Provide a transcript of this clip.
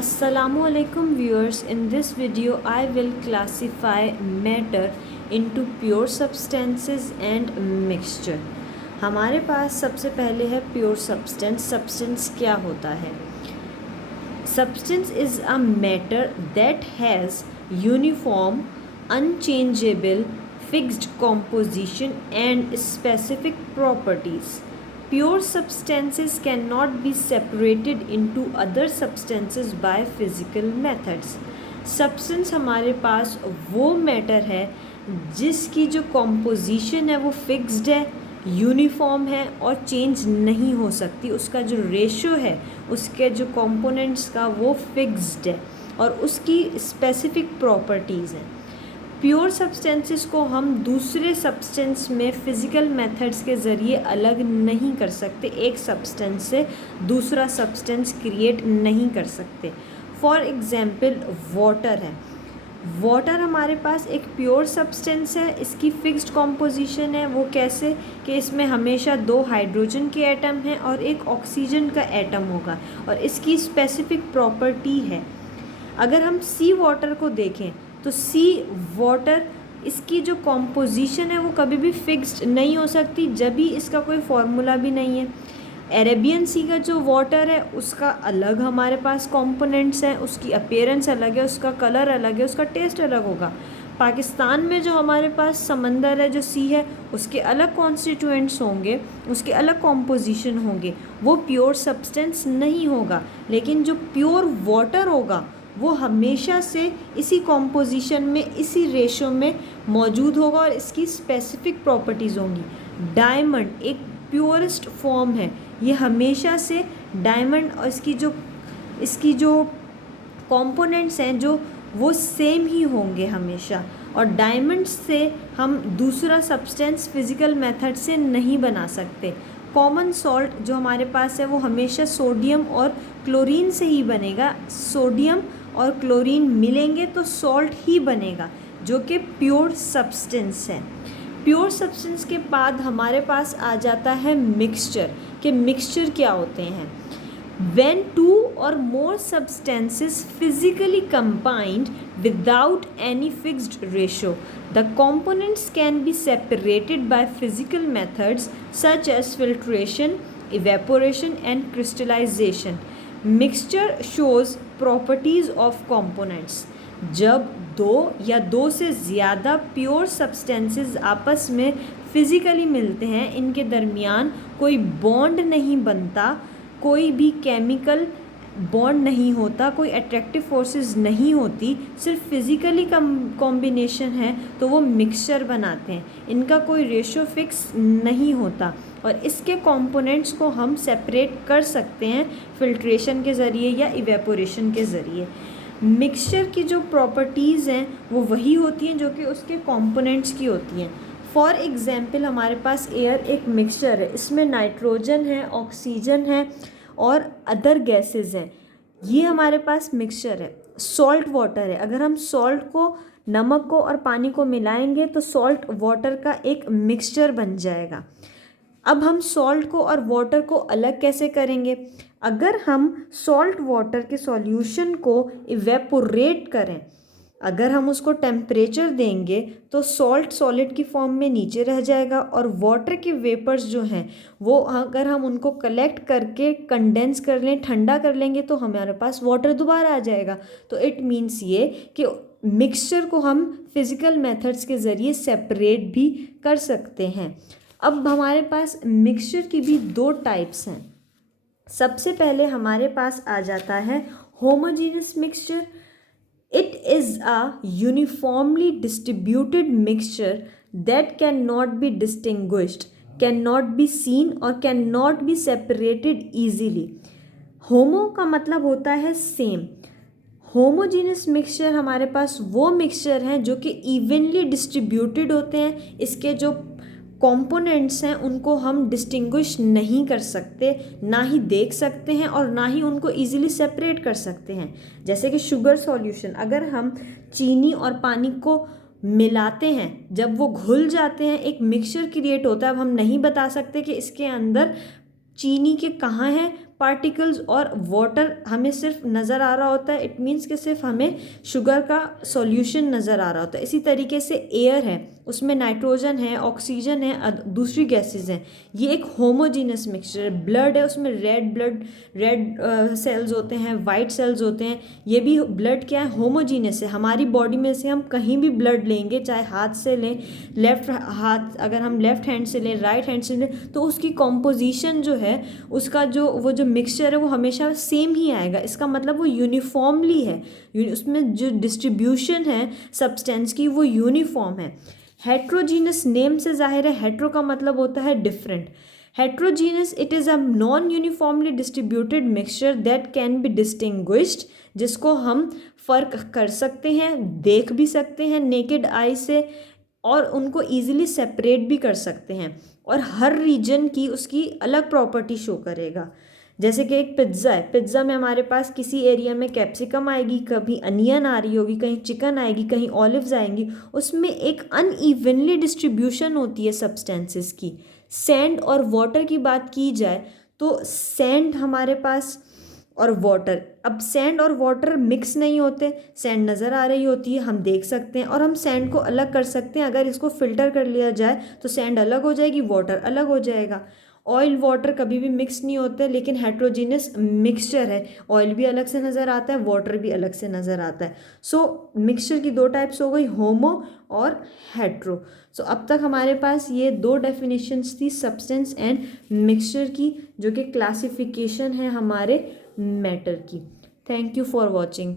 Assalamualaikum viewers, in this video I will classify matter into pure substances and mixture। हमारे पास सबसे पहले है pure substance. Substance क्या होता है? Substance is a matter that has uniform, unchangeable, fixed composition and specific properties. Pure substances cannot be separated into other substances by physical methods. Substance हमारे पास वो matter है जिसकी जो कॉम्पोजिशन है वो फिक्स्ड है, यूनिफॉर्म है और चेंज नहीं हो सकती। उसका जो रेशो है, उसके जो कंपोनेंट्स का, वो फिक्स्ड है और उसकी स्पेसिफिक प्रॉपर्टीज़ हैं। प्योर सब्सटेंसेस को हम दूसरे सब्सटेंस में फ़िज़िकल मेथड्स के ज़रिए अलग नहीं कर सकते, एक सब्सटेंस से दूसरा सब्सटेंस क्रिएट नहीं कर सकते। फॉर एग्ज़ाम्पल वाटर है। वाटर हमारे पास एक प्योर सब्सटेंस है, इसकी फिक्स्ड कॉम्पोजिशन है। वो कैसे कि इसमें हमेशा 2 हाइड्रोजन के एटम हैं और एक ऑक्सीजन का एटम होगा और इसकी स्पेसिफिक प्रॉपर्टी है। अगर हम सी वाटर को देखें तो सी वाटर, इसकी जो कॉम्पोजिशन है वो कभी भी फिक्स्ड नहीं हो सकती, जब भी इसका कोई फार्मूला भी नहीं है। अरेबियन सी का जो वाटर है उसका अलग हमारे पास कंपोनेंट्स हैं, उसकी अपीयरेंस अलग है, उसका कलर अलग है, उसका टेस्ट अलग होगा। पाकिस्तान में जो हमारे पास समंदर है, जो सी है, उसके अलग कॉन्स्टिट्यूएंट्स होंगे, उसके अलग कॉम्पोजिशन होंगे, वो प्योर सब्सटेंस नहीं होगा। लेकिन जो प्योर वाटर होगा वो हमेशा से इसी कॉम्पोजिशन में, इसी रेशो में मौजूद होगा और इसकी स्पेसिफिक प्रॉपर्टीज़ होंगी। डायमंड एक प्योरेस्ट फॉर्म है, ये हमेशा से डायमंड और इसकी जो कंपोनेंट्स हैं जो वो सेम ही होंगे हमेशा। और डायमंड से हम दूसरा सब्सटेंस फिज़िकल मेथड से नहीं बना सकते। कॉमन सॉल्ट जो हमारे पास है वो हमेशा सोडियम और क्लोरीन से ही बनेगा। सोडियम और क्लोरीन मिलेंगे तो सॉल्ट ही बनेगा, जो कि प्योर सब्सटेंस है। प्योर सब्सटेंस के बाद हमारे पास आ जाता है मिक्सचर। कि मिक्सचर क्या होते हैं? When 2 or more substances physically combined without any fixed ratio, the components can be separated by physical methods such as filtration, evaporation and crystallization. Mixture shows properties of components. जब 2 या 2 से ज़्यादा pure substances आपस में physically मिलते हैं, इनके दरमियान कोई बॉन्ड नहीं बनता, कोई भी केमिकल बॉन्ड नहीं होता, कोई अट्रैक्टिव फोर्सेस नहीं होती, सिर्फ फिज़िकली कॉम्बिनेशन है, तो वो मिक्सचर बनाते हैं। इनका कोई रेशो फिक्स नहीं होता और इसके कंपोनेंट्स को हम सेपरेट कर सकते हैं फिल्ट्रेशन के ज़रिए या इवेपोरेशन के ज़रिए। मिक्सचर की जो प्रॉपर्टीज़ हैं वो वही होती हैं जो कि उसके कंपोनेंट्स की होती हैं। फॉर एग्ज़ाम्पल हमारे पास एयर एक मिक्सचर है, इसमें नाइट्रोजन है, ऑक्सीजन है और अदर गैसेस हैं। ये हमारे पास मिक्सचर है। सॉल्ट वाटर है, अगर हम सॉल्ट को, नमक को और पानी को मिलाएंगे तो सॉल्ट वाटर का एक मिक्सचर बन जाएगा। अब हम सॉल्ट को और वाटर को अलग कैसे करेंगे? अगर हम सॉल्ट वाटर के सॉल्यूशन को इवेपोरेट करें, अगर हम उसको टेम्परेचर देंगे तो सॉल्ट सॉलिड की फॉर्म में नीचे रह जाएगा और वाटर के वेपर्स जो हैं वो अगर हम उनको कलेक्ट करके कंडेंस कर लें, ठंडा कर लेंगे, तो हमारे पास वाटर दोबारा आ जाएगा। तो इट मीन्स ये कि मिक्सचर को हम फिज़िकल मेथड्स के ज़रिए सेपरेट भी कर सकते हैं। अब हमारे पास मिक्सचर की भी 2 टाइप्स हैं। सबसे पहले हमारे पास आ जाता है homogeneous mixture. It is a uniformly distributed mixture that cannot be distinguished, cannot be seen or cannot be separated easily. होमो का मतलब होता है सेम। होमोजीनियस मिक्सचर हमारे पास वो मिक्सचर हैं जो कि इवनली डिस्ट्रीब्यूटेड होते हैं। इसके जो कंपोनेंट्स हैं उनको हम डिस्टिंग्विश नहीं कर सकते, ना ही देख सकते हैं और ना ही उनको इजीली सेपरेट कर सकते हैं। जैसे कि शुगर सॉल्यूशन, अगर हम चीनी और पानी को मिलाते हैं, जब वो घुल जाते हैं एक मिक्सचर क्रिएट होता है। अब हम नहीं बता सकते कि इसके अंदर चीनी के कहाँ है, पार्टिकल्स और वाटर हमें सिर्फ नज़र आ रहा होता है, इट मीन्स कि सिर्फ हमें शुगर का सॉल्यूशन नज़र आ रहा होता है। इसी तरीके से एयर है, उसमें नाइट्रोजन है, ऑक्सीजन है, दूसरी गैसेस हैं, ये एक होमोजीनस मिक्सचर है। ब्लड है, उसमें रेड सेल्स होते हैं, वाइट सेल्स होते हैं, ये भी ब्लड क्या है, होमोजीनस है। हमारी बॉडी में से हम कहीं भी ब्लड लेंगे, चाहे हाथ से लें, लेफ्ट हाथ अगर हम लेफ्ट हैंड से लें, राइट हैंड से लें, तो उसकी कॉम्पोजिशन जो है, उसका जो मिक्सचर है वो हमेशा सेम ही आएगा। इसका मतलब वो यूनिफॉर्मली है, उसमें जो डिस्ट्रीब्यूशन है सब्सटेंस की वो यूनिफॉर्म है। हेट्रोजीनस नेम से जाहिर है, हेट्रो का मतलब होता है different. Heterogeneous it is a non uniformly distributed mixture that can be distinguished, जिसको हम फ़र्क कर सकते हैं, देख भी सकते हैं नेकेड आई से, और उनको ईजिली सेपरेट भी कर सकते हैं, और हर रीजन की उसकी अलग प्रॉपर्टी शो करेगा। जैसे कि एक पिज़्ज़ा है, पिज़्ज़ा में हमारे पास किसी एरिया में कैप्सिकम आएगी, कभी अनियन आ रही होगी, कहीं चिकन आएगी, कहीं ऑलिव्स आएंगी, उसमें एक अनइवनली डिस्ट्रीब्यूशन होती है सब्सटेंसेस की। सैंड और वाटर की बात की जाए तो सैंड हमारे पास और वाटर, अब सैंड और वाटर मिक्स नहीं होते, सैंड नज़र आ रही होती है, हम देख सकते हैं, और हम सैंड को अलग कर सकते हैं। अगर इसको फ़िल्टर कर लिया जाए तो सैंड अलग हो जाएगी, वाटर अलग हो जाएगा। ऑयल वाटर कभी भी मिक्स नहीं होते, लेकिन हेट्रोजीनस मिक्सचर है, ऑयल भी अलग से नज़र आता है, वाटर भी अलग से नज़र आता है। सो मिक्सचर की दो टाइप्स हो गई, होमो और हेट्रो। सो अब तक हमारे पास ये दो डेफिनेशंस थी सब्सटेंस एंड मिक्सचर की, जो कि क्लासिफिकेशन है हमारे मैटर की। Thank you for watching.